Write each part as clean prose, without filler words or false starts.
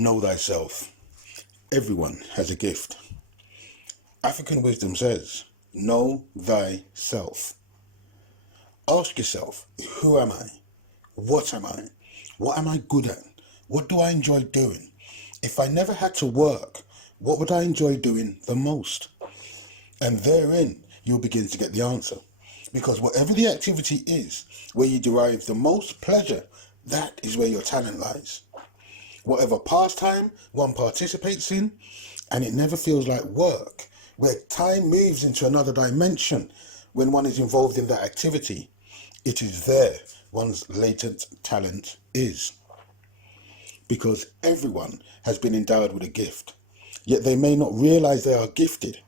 Know thyself. Everyone has a gift. African wisdom says, know thyself. Ask yourself, who am I? What am I? What am I good at? What do I enjoy doing? If I never had to work, what would I enjoy doing the most? And therein, you'll begin to get the answer. Because whatever the activity is, where you derive the most pleasure, that is where your talent lies. Whatever pastime one participates in, and it never feels like work, where time moves into another dimension when one is involved in that activity, it is there one's latent talent is. Because everyone has been endowed with a gift, yet they may not realize they are gifted,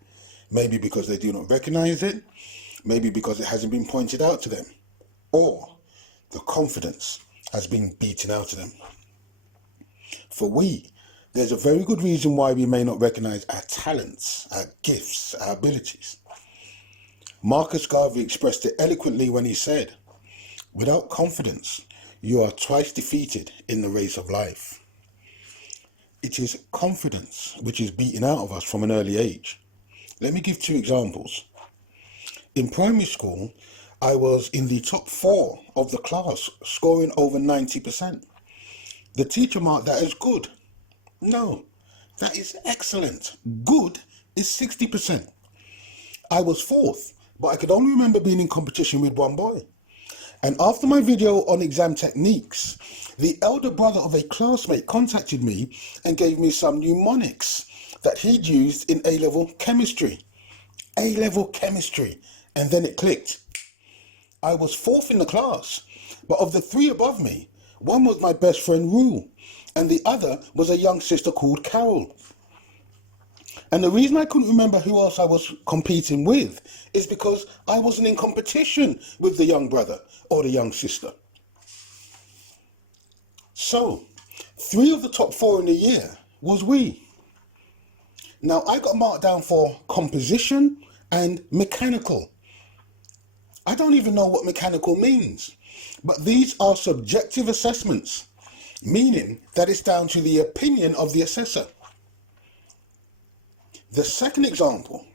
maybe because they do not recognize it, maybe because it hasn't been pointed out to them, or the confidence has been beaten out of them. For there's a very good reason why we may not recognize our talents, our gifts, our abilities. Marcus Garvey expressed it eloquently when he said, without confidence, you are twice defeated in the race of life. It is confidence which is beaten out of us from an early age. Let me give 2 examples. In primary school, I was in the top 4 of the class, scoring over 90%. The teacher marked that as good. No, that is excellent. Good is 60%. I was 4th, but I could only remember being in competition with one boy. And after my video on exam techniques, the elder brother of a classmate contacted me and gave me some mnemonics that he'd used in A-level chemistry. A-level chemistry. And then it clicked. I was 4th in the class, but of the 3 above me, one was my best friend Rue, and the other was a young sister called Carol. And the reason I couldn't remember who else I was competing with is because I wasn't in competition with the young brother or the young sister. So, 3 of the top 4 in the year was we. Now, I got marked down for composition and mechanical. I don't even know what mechanical means, but these are subjective assessments, meaning that it's down to the opinion of the assessor. The second example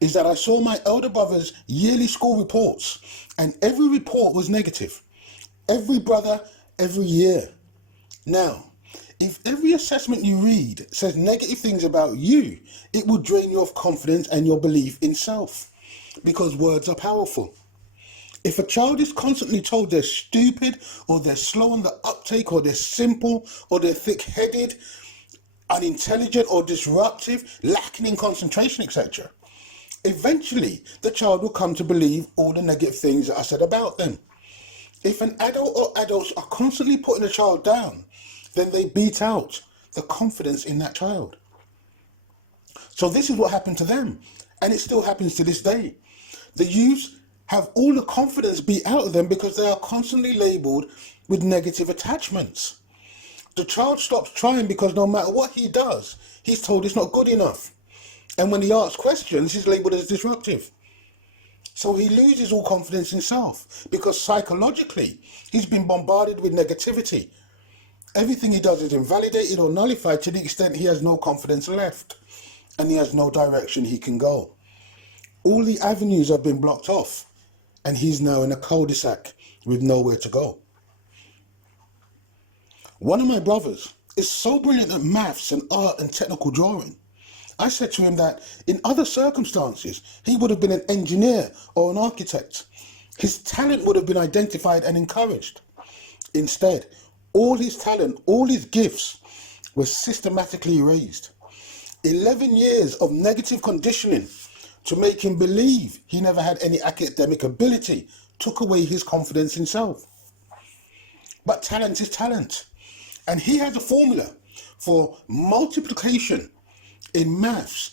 is that I saw my elder brother's yearly school reports, and every report was negative. Every brother, every year. Now, if every assessment you read says negative things about you, it will drain you of confidence and your belief in self, because words are powerful. If a child is constantly told they're stupid, or they're slow on the uptake, or they're simple, or they're thick-headed, unintelligent or disruptive, lacking in concentration, etc., eventually the child will come to believe all the negative things that are said about them. If an adult or adults are constantly putting a child down, then they beat out the confidence in that child. So this is what happened to them, and it still happens to this day. The youths have all the confidence beat out of them because they are constantly labelled with negative attachments. The child stops trying because no matter what he does, he's told it's not good enough. And when he asks questions, he's labelled as disruptive. So he loses all confidence in self because psychologically, he's been bombarded with negativity. Everything he does is invalidated or nullified to the extent he has no confidence left and he has no direction he can go. All the avenues have been blocked off and he's now in a cul-de-sac with nowhere to go. One of my brothers is so brilliant at maths and art and technical drawing. I said to him that in other circumstances, he would have been an engineer or an architect. His talent would have been identified and encouraged. Instead, all his talent, all his gifts were systematically erased. 11 years of negative conditioning to make him believe he never had any academic ability took away his confidence in self. But talent is talent. And he has a formula for multiplication in maths,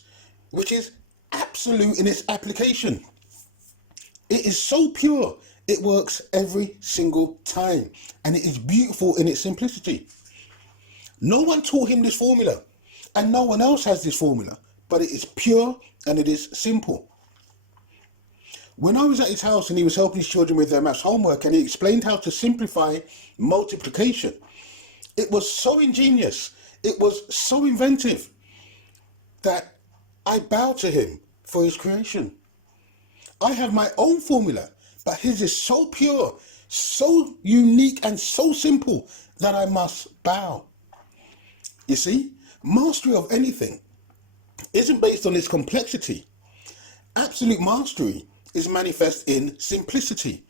which is absolute in its application. It is so pure, it works every single time, and it is beautiful in its simplicity. No one taught him this formula, and no one else has this formula, but it is pure and it is simple. When I was at his house and he was helping his children with their maths homework and he explained how to simplify multiplication, it was so ingenious. It was so inventive that I bow to him for his creation. I have my own formula, but his is so pure, so unique, and so simple that I must bow. You see, mastery of anything isn't based on its complexity. Absolute mastery is manifest in simplicity.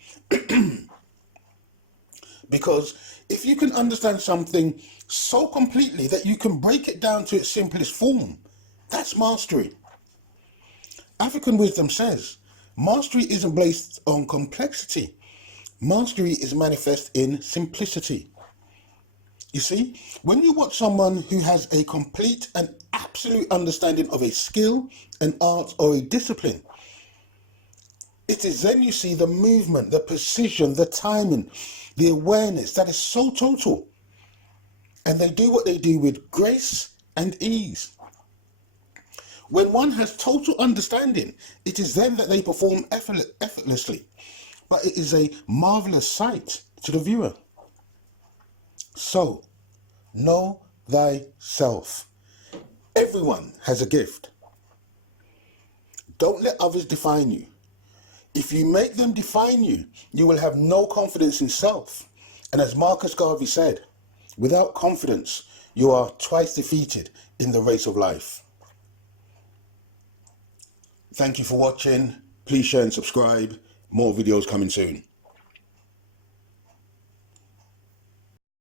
Because if you can understand something so completely that you can break it down to its simplest form, that's mastery. African wisdom says, mastery isn't based on complexity. Mastery is manifest in simplicity. You see, when you watch someone who has a complete and absolute understanding of a skill, an art, or a discipline, it is then you see the movement, the precision, the timing, the awareness that is so total. And they do what they do with grace and ease. When one has total understanding, it is then that they perform effortlessly. But it is a marvelous sight to the viewer. So, know thyself. Everyone has a gift. Don't let others define you. If you make them define you, you will have no confidence in self. And as Marcus Garvey said, without confidence, you are twice defeated in the race of life. Thank you for watching. Please share and subscribe. More videos coming soon.